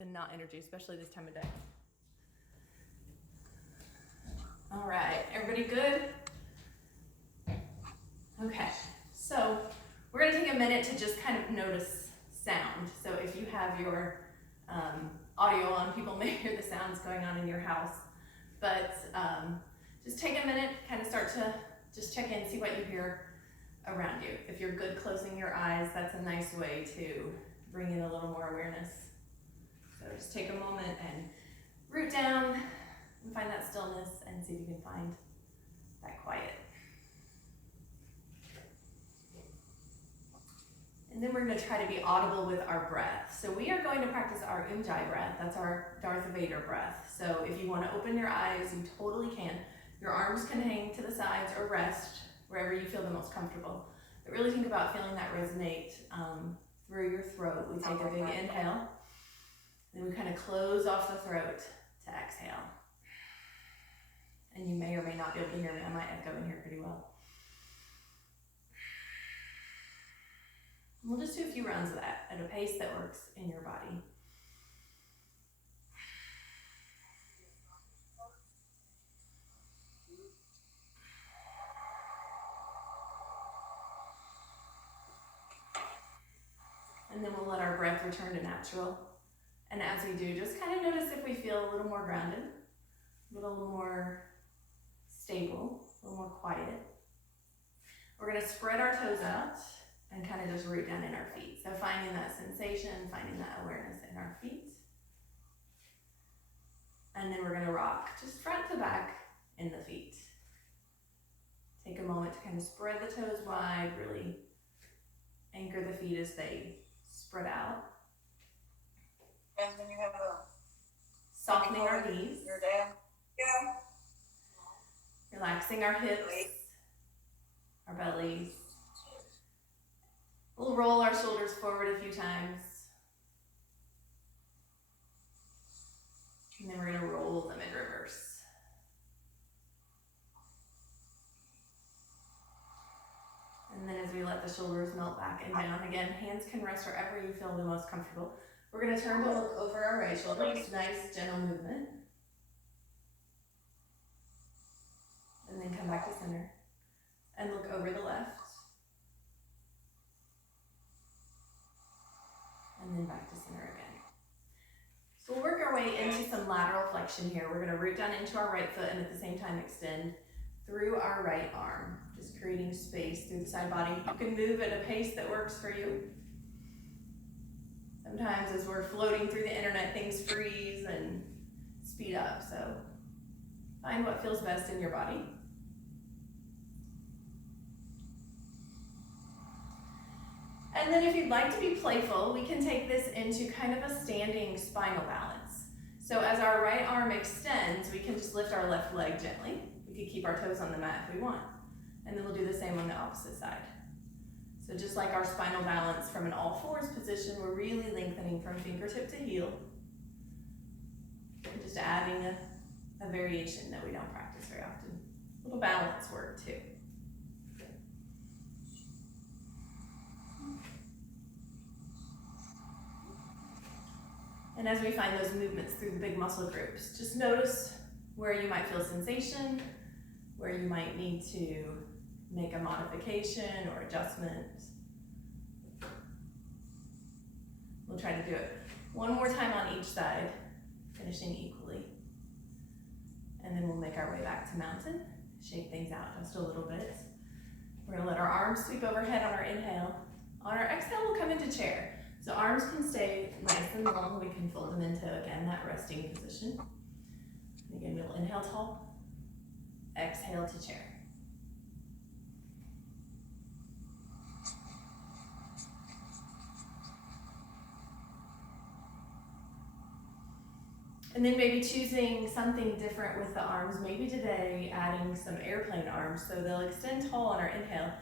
and not energy, especially this time of day. All right, everybody good? Okay, so we're gonna take a minute to just kind of notice sound. So if you have your audio on, people may hear the sounds going on in your house, but just take a minute, kind of start to just check in, see what you hear around you. If you're good closing your eyes, that's a nice way to bring in a little more awareness. So just take a moment and root down and find that stillness and see if you can find that quiet. And then we're going to try to be audible with our breath. So we are going to practice our Ujjayi breath. That's our Darth Vader breath. So if you want to open your eyes, you totally can. Your arms can hang to the sides or rest wherever you feel the most comfortable. But really think about feeling that resonate through your throat. We take a big inhale. Then we kind of close off the throat to exhale. And you may or may not be able to hear me. I might echo in here pretty well. We'll just do a few rounds of that at a pace that works in your body. And then we'll let our breath return to natural. And as we do, just kind of notice if we feel a little more grounded, a little more stable, a little more quiet. We're going to spread our toes out and kind of just root down in our feet. So finding that sensation, finding that awareness in our feet. And then we're going to rock just front to back in the feet. Take a moment to kind of spread the toes wide, really anchor the feet as they spread out. And then you have a softening our knees. Your dad. Yeah. Relaxing our hips, our bellies. We'll roll our shoulders forward a few times. And then we're going to roll them in reverse. And then as we let the shoulders melt back and down, again, hands can rest wherever you feel the most comfortable. We're going to turn to look over our right shoulder, just nice, gentle movement. And then come back to center. And look over the left. And then back to center again. So we'll work our way into some lateral flexion here. We're going to root down into our right foot and at the same time extend through our right arm, just creating space through the side body. You can move at a pace that works for you. Sometimes as we're floating through the internet, things freeze and speed up. So find what feels best in your body. And then if you'd like to be playful, we can take this into kind of a standing spinal balance. So as our right arm extends, we can just lift our left leg gently. We could keep our toes on the mat if we want. And then we'll do the same on the opposite side. So just like our spinal balance from an all fours position, we're really lengthening from fingertip to heel. And just adding a variation that we don't practice very often. A little balance work too. And as we find those movements through the big muscle groups, just notice where you might feel sensation, where you might need to make a modification or adjustment. We'll try to do it one more time on each side, finishing equally. And then we'll make our way back to mountain, shake things out just a little bit. We're gonna let our arms sweep overhead on our inhale. On our exhale, we'll come into chair. So arms can stay nice and long. We can fold them into, again, that resting position. And again, we'll inhale tall, exhale to chair. And then maybe choosing something different with the arms. Maybe today adding some airplane arms. So they'll extend tall on our inhale.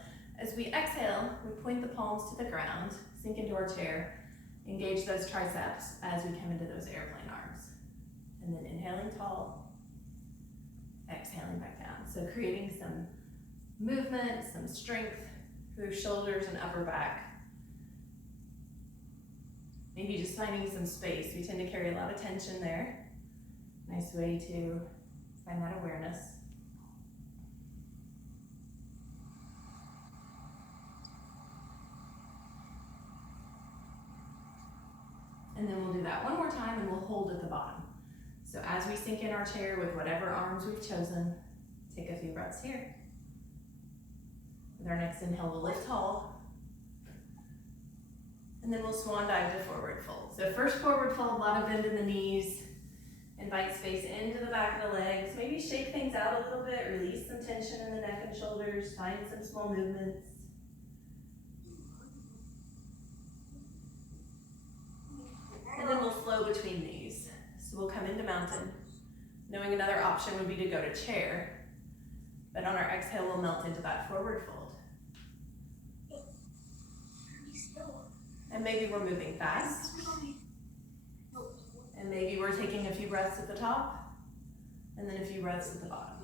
As we exhale, we point the palms to the ground, sink into our chair, engage those triceps as we come into those airplane arms. And then inhaling tall, exhaling back down. So creating some movement, some strength through shoulders and upper back. maybe just finding some space. We tend to carry a lot of tension there. Nice way to find that awareness. And then we'll do that one more time and we'll hold at the bottom. So as we sink in our chair with whatever arms we've chosen, take a few breaths here. With our next inhale, we'll lift tall. And then we'll swan dive to forward fold. So first forward fold, a lot of bend in the knees. Invite space into the back of the legs. Maybe shake things out a little bit, release some tension in the neck and shoulders, find some small movements. And then we'll flow between these. So we'll come into mountain, knowing another option would be to go to chair, but on our exhale, we'll melt into that forward fold. And maybe we're moving fast. And maybe we're taking a few breaths at the top, and then a few breaths at the bottom.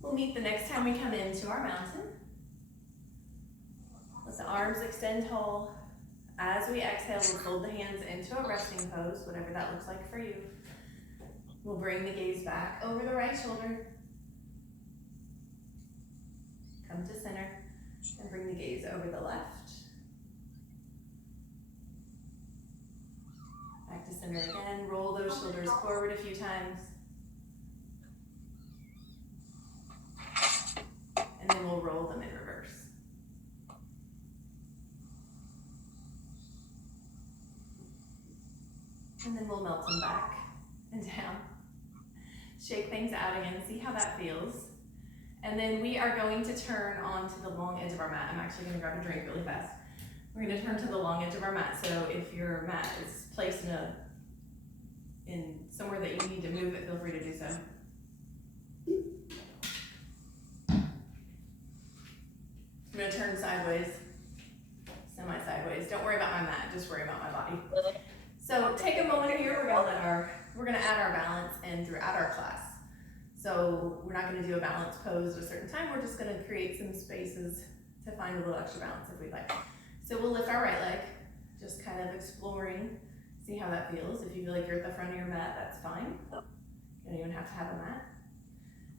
We'll meet the next time we come into our mountain. Let the arms extend tall. As we exhale, we'll fold the hands into a resting pose, whatever that looks like for you. We'll bring the gaze back over the right shoulder. Come to center and bring the gaze over the left. Back to center again. Roll those shoulders forward a few times. And then we'll roll them in reverse. And then we'll melt them back and down. Shake things out again, see how that feels. And then we are going to turn onto the long edge of our mat. I'm actually gonna grab a drink really fast. We're gonna turn to the long edge of our mat. So if your mat is placed in somewhere that you need to move it, feel free to do so. I'm gonna turn sideways, semi-sideways. Don't worry about my mat, just worry about my body. So take a moment here, we're gonna add our balance in throughout our class. So we're not gonna do a balance pose at a certain time, we're just gonna create some spaces to find a little extra balance if we'd like. So we'll lift our right leg, just kind of exploring, see how that feels. If you feel like you're at the front of your mat, that's fine. You don't even have to have a mat.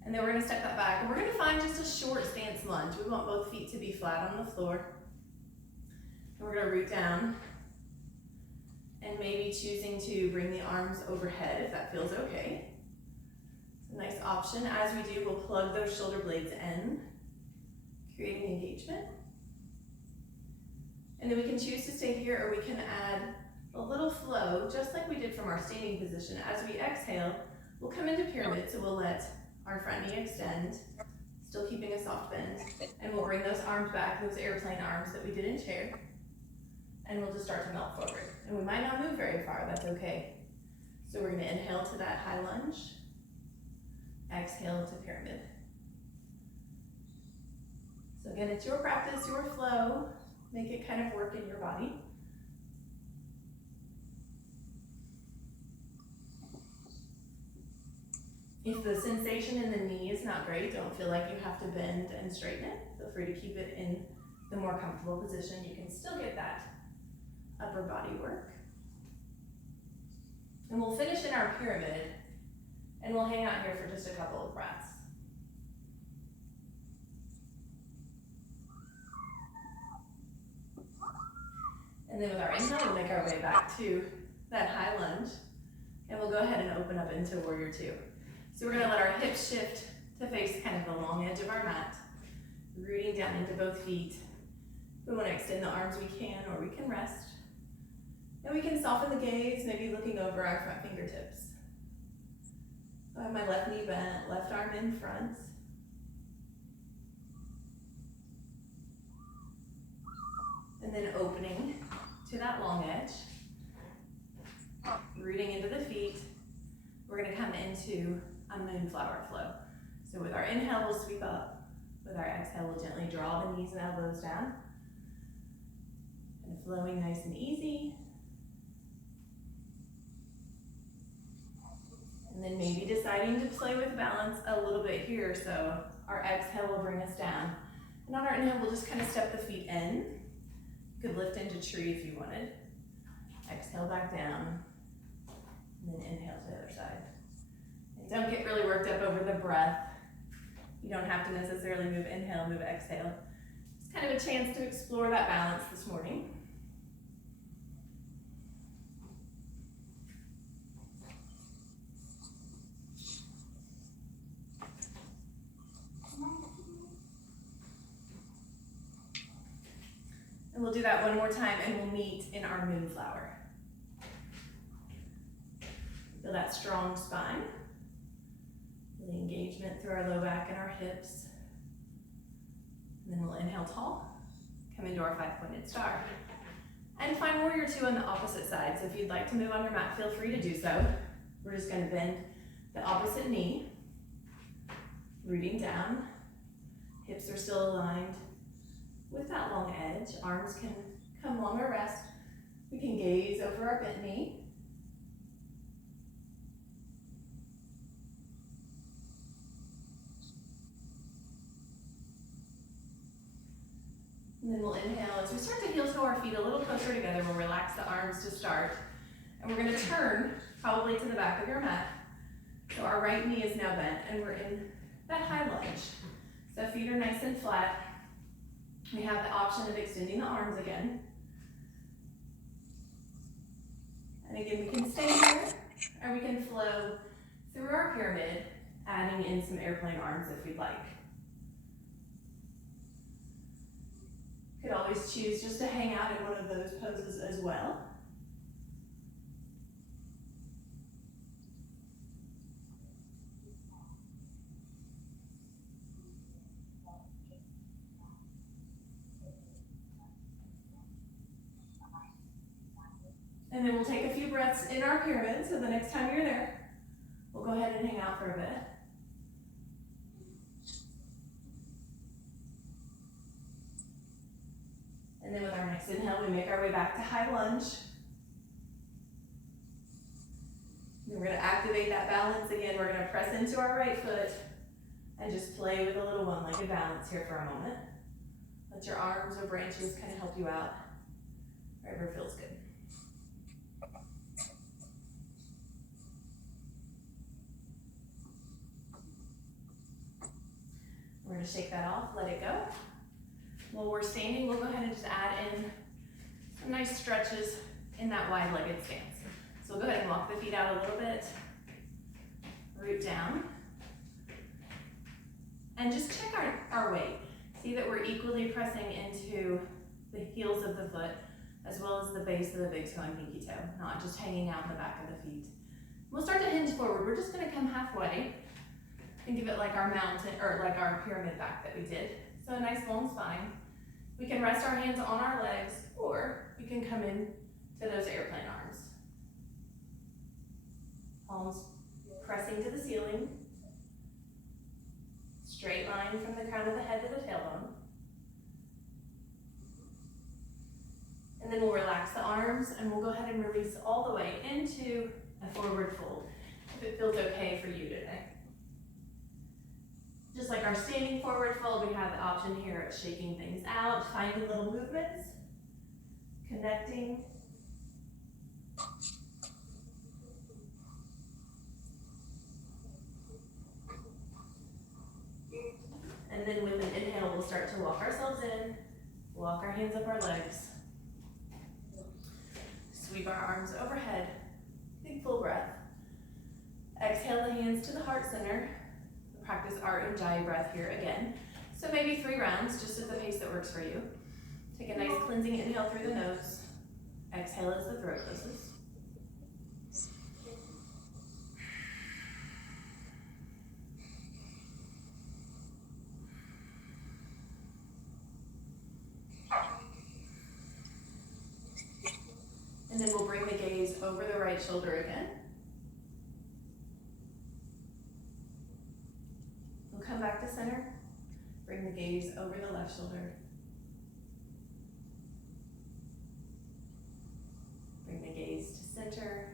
And then we're gonna step that back, and we're gonna find just a short stance lunge. We want both feet to be flat on the floor. And we're gonna root down, and maybe choosing to bring the arms overhead if that feels okay. It's a nice option. As we do, we'll plug those shoulder blades in, creating engagement. And then we can choose to stay here, or we can add a little flow, just like we did from our standing position. As we exhale, we'll come into pyramid, so we'll let our front knee extend, still keeping a soft bend, and we'll bring those arms back, those airplane arms that we did in chair, and we'll just start to melt forward. And we might not move very far, that's okay. So we're gonna inhale to that high lunge, exhale to pyramid. So again, it's your practice, your flow, make it kind of work in your body. If the sensation in the knee is not great, don't feel like you have to bend and straighten it. Feel free to keep it in the more comfortable position. You can still get that upper body work. And we'll finish in our pyramid, and we'll hang out here for just a couple of breaths. And then with our inhale, we'll make our way back to that high lunge, and we'll go ahead and open up into warrior two. So we're gonna let our hips shift to face kind of the long edge of our mat, rooting down into both feet. We wanna extend the arms we can, or we can rest. And we can soften the gaze, maybe looking over our front fingertips. I have my left knee bent, left arm in front. And then opening to that long edge. Rooting into the feet. We're gonna come into a moonflower flow. So with our inhale, we'll sweep up. With our exhale, we'll gently draw the knees and elbows down. And flowing nice and easy. And then maybe deciding to play with balance a little bit here. So our exhale will bring us down. And on our inhale, we'll just kind of step the feet in. You could lift into tree if you wanted. Exhale back down. And then inhale to the other side. And don't get really worked up over the breath. You don't have to necessarily move inhale, move exhale. It's kind of a chance to explore that balance this morning. And we'll do that one more time and we'll meet in our moonflower. Feel that strong spine. The engagement through our low back and our hips. And then we'll inhale tall, come into our 5-pointed star. And find warrior 2 on the opposite side. So if you'd like to move on your mat, feel free to do so. We're just gonna bend the opposite knee, rooting down. Hips are still aligned with that long edge. Arms can come long or rest. We can gaze over our bent knee. And then we'll inhale. As we start to heel toe our feet a little closer together, we'll relax the arms to start. And we're gonna turn probably to the back of your mat. So our right knee is now bent and we're in that high lunge. So feet are nice and flat. We have the option of extending the arms again. And again, we can stay here or we can flow through our pyramid, adding in some airplane arms if we'd like. Could always choose just to hang out in one of those poses as well. And then we'll take a few breaths in our pyramid, so the next time you're there, we'll go ahead and hang out for a bit. And then with our next inhale, we make our way back to high lunge. And we're gonna activate that balance again. We're gonna press into our right foot and just play with a little one-legged balance here for a moment. Let your arms or branches kind of help you out wherever feels good. We're gonna shake that off, let it go. While we're standing, we'll go ahead and just add in some nice stretches in that wide-legged stance. So we'll go ahead and walk the feet out a little bit, root down, and just check our weight. See that we're equally pressing into the heels of the foot as well as the base of the big toe and pinky toe, not just hanging out in the back of the feet. We'll start to hinge forward. We're just gonna come halfway. Think of it like our mountain, or like our pyramid back that we did. So a nice long spine. We can rest our hands on our legs, or we can come in to those airplane arms. Palms pressing to the ceiling. Straight line from the crown of the head to the tailbone. And then we'll relax the arms and we'll go ahead and release all the way into a forward fold, if it feels okay for you today. Just like our standing forward fold, we have the option here of shaking things out, finding little movements, connecting. And then with an inhale, we'll start to walk ourselves in, walk our hands up our legs, sweep our arms overhead, big full breath. Exhale the hands to the heart center. Practice Art Ujjayi breath here again. So maybe 3 rounds, just at the pace that works for you. Take a nice cleansing inhale through the nose. Exhale as the throat closes. And then we'll bring the gaze over the right shoulder again. We'll come back to center. Bring the gaze over the left shoulder. Bring the gaze to center.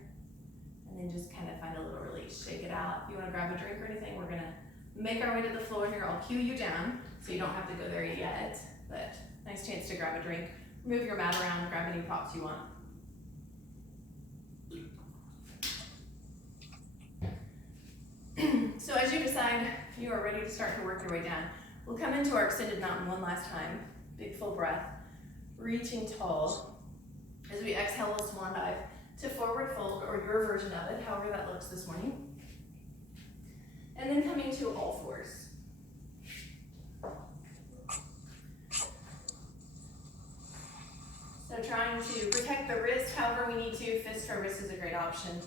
And then just kind of find a little release. Shake it out. wanna grab a drink or anything, we're gonna make our way to the floor here. I'll cue you down, so you don't have to go there yet, but nice chance to grab a drink. Move your mat around, grab any props you want. So as you decide you are ready to start to work your way down, we'll come into our extended mountain one last time. Big full breath, reaching tall. As we exhale, we'll swan dive to forward fold, or your version of it, however that looks this morning. And then coming to all fours. So trying to protect the wrist however we need to. Fist to wrist is a great option.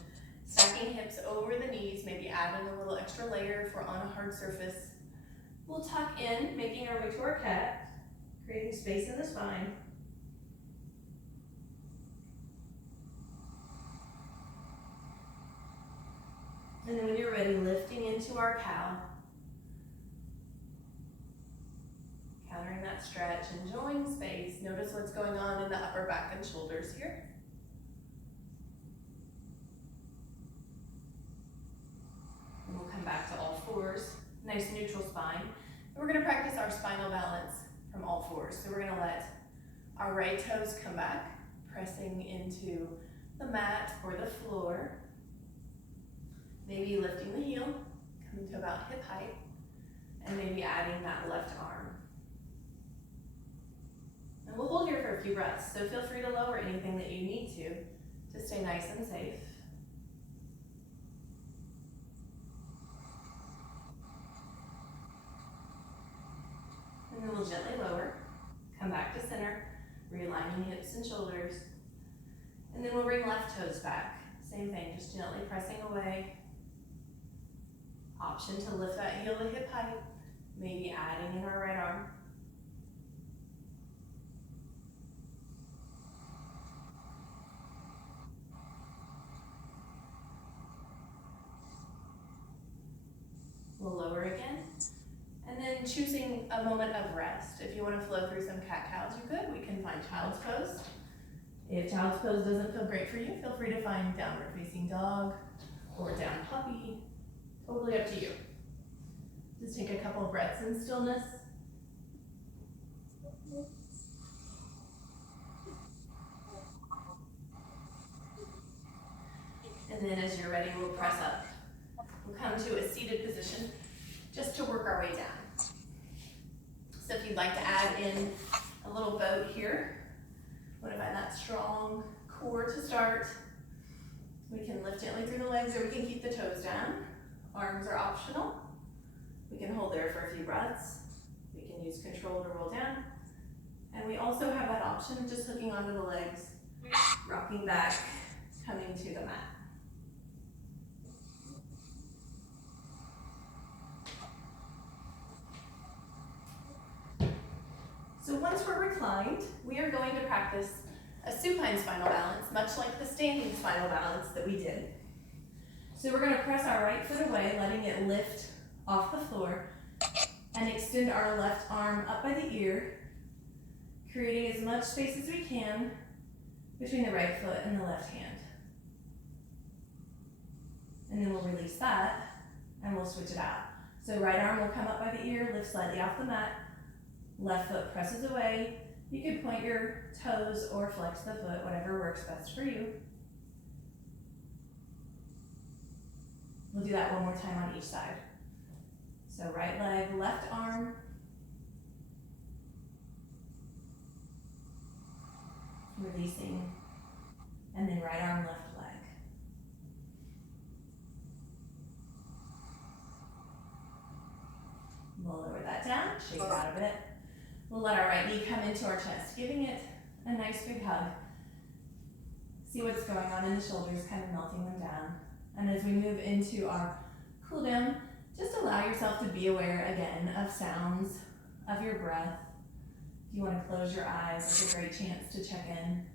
Stacking hips over the knees, maybe add in a little extra layer if we're on a hard surface. We'll tuck in, making our way to our cat, creating space in the spine. And then when you're ready, lifting into our cow. Countering that stretch, enjoying space. Notice what's going on in the upper back and shoulders here. And we'll come back to all fours. Nice neutral spine. And we're gonna practice our spinal balance from all fours. So we're gonna let our right toes come back, pressing into the mat or the floor. Maybe lifting the heel, coming to about hip height, and maybe adding that left arm. And we'll hold here for a few breaths, so feel free to lower anything that you need to stay nice and safe. And then we'll gently lower, come back to center, realigning hips and shoulders. And then we'll bring left toes back. Same thing, just gently pressing away. Option to lift that heel to hip height, maybe adding in our right arm. We'll lower again. And then choosing a moment of rest. If you want to flow through some cat-cows, you could. We can find child's pose. If child's pose doesn't feel great for you, feel free to find downward facing dog or down puppy. Totally up to you. Just take a couple of breaths in stillness. And then as you're ready, we'll press up. We'll come to a seated position just to work our way down. So if you'd like to add in a little boat here, want to find that strong core to start. We can lift gently through the legs, or we can keep the toes down. Arms are optional. We can hold there for a few breaths. We can use control to roll down. And we also have that option of just hooking onto the legs, rocking back, coming to the mat. So once we're reclined, we are going to practice a supine spinal balance, much like the standing spinal balance that we did. So we're gonna press our right foot away, letting it lift off the floor, and extend our left arm up by the ear, creating as much space as we can between the right foot and the left hand. And then we'll release that, and we'll switch it out. So right arm will come up by the ear, lift slightly off the mat, left foot presses away. You could point your toes or flex the foot, whatever works best for you. We'll do that one more time on each side. So right leg, left arm. Releasing. And then right arm, left leg. We'll lower that down, shake it out a bit. We'll let our right knee come into our chest, giving it a nice big hug. See what's going on in the shoulders, kind of melting them down. And as we move into our cool down, just allow yourself to be aware again of sounds, of your breath. If you want to close your eyes, it's a great chance to check in.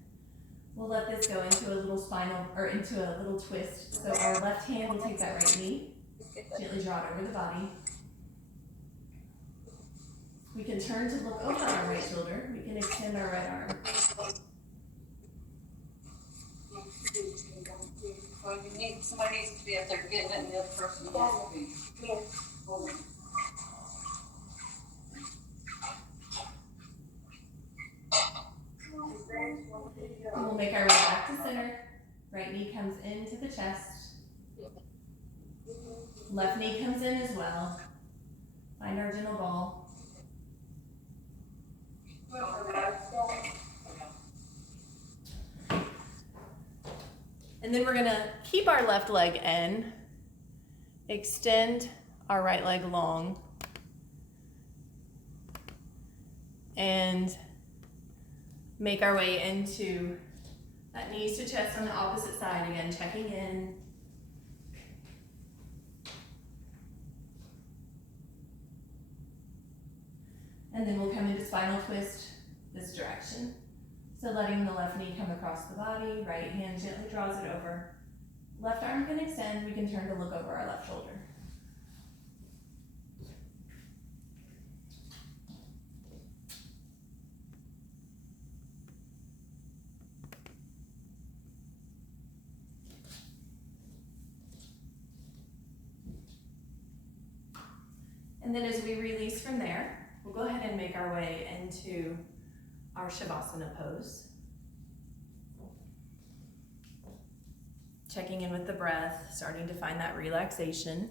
We'll let this go into a little spinal, or into a little twist. So our left hand will take that right knee, gently draw it over the body. We can turn to look over our right shoulder. We can extend our right arm. So you need, somebody needs to be up there getting it, and the other person needs to be holding. And we'll make our way back to center. Right knee comes into the chest. Left knee comes in as well. Find our gentle ball. And then we're gonna keep our left leg in, extend our right leg long, and make our way into that knees to chest on the opposite side. Again, checking in. And then we'll come into spinal twist this direction. So letting the left knee come across the body, right hand gently draws it over. Left arm can extend, we can turn to look over our left shoulder. And then as we release from there, we'll go ahead and make our way into our Shavasana pose. Checking in with the breath, starting to find that relaxation.